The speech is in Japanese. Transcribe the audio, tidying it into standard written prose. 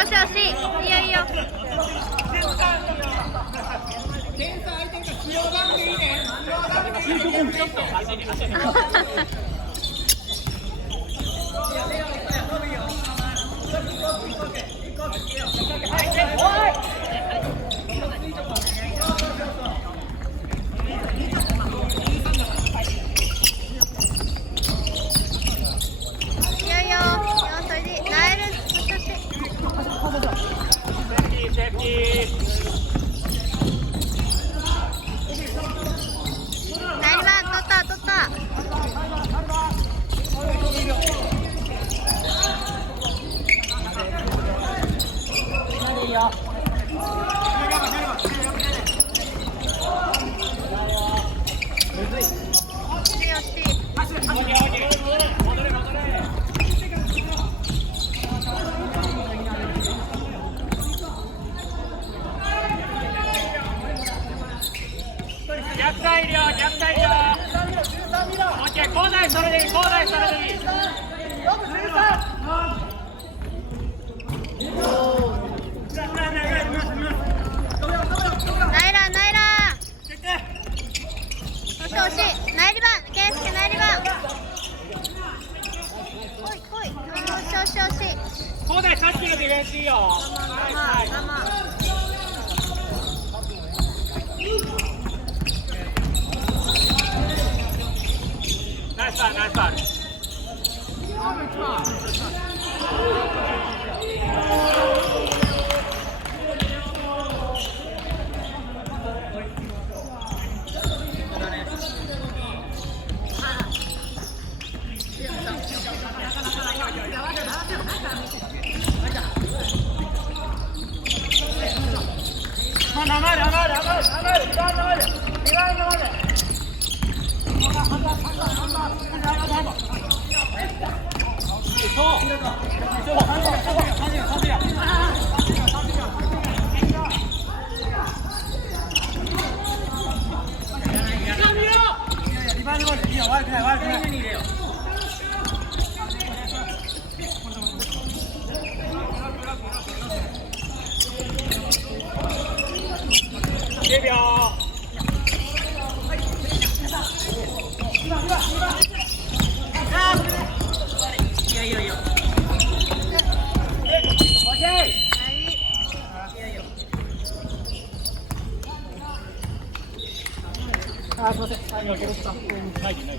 惜しい惜しい。いいよいいよ。逆サイドよ、逆サイドよ。オッケー、交代それでいい、交代それでいい。ナイラナイラ惜しい惜しい。ナイリバンケンスケナイリバン来い来い。惜しい惜しい惜しい。交代さっきのディフェンスいいよ。ナイスファウル、ナイスファウル。10秒。いやいやいや。オッケー。あ、すみません。はい、ゲロスタン。はい、ない。